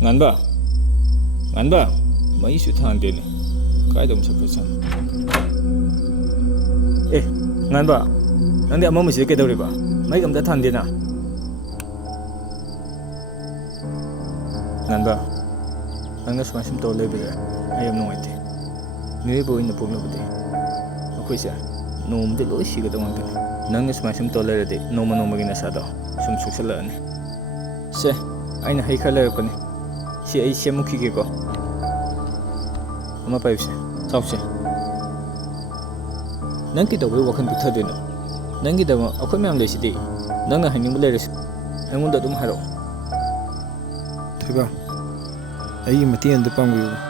Nganba, nganba, mai su thande ne. Kai dom sa khusan. Nganba, nang de amma mu se ke dawre ba. Mai gam da thande na. Nganba, nang na sma sim to le be. Ai am noi te. Ni bo in na pok na bude. Akhoi sa nom de lo si ga dong ka. Nang na sma sim to le de noma noma gi na sa do. Sum suksala ne. Se, ai na hai khala ko ne. Si ai semu ki ge ko. Ama pa se. Chau se. Nang ki daw wa khan bu tha de no. Nang gi daw akhoi myam le si de. Nang na haning bu le res. Ai mun da dum haro. Thaiba. Ai mati an da pang wi.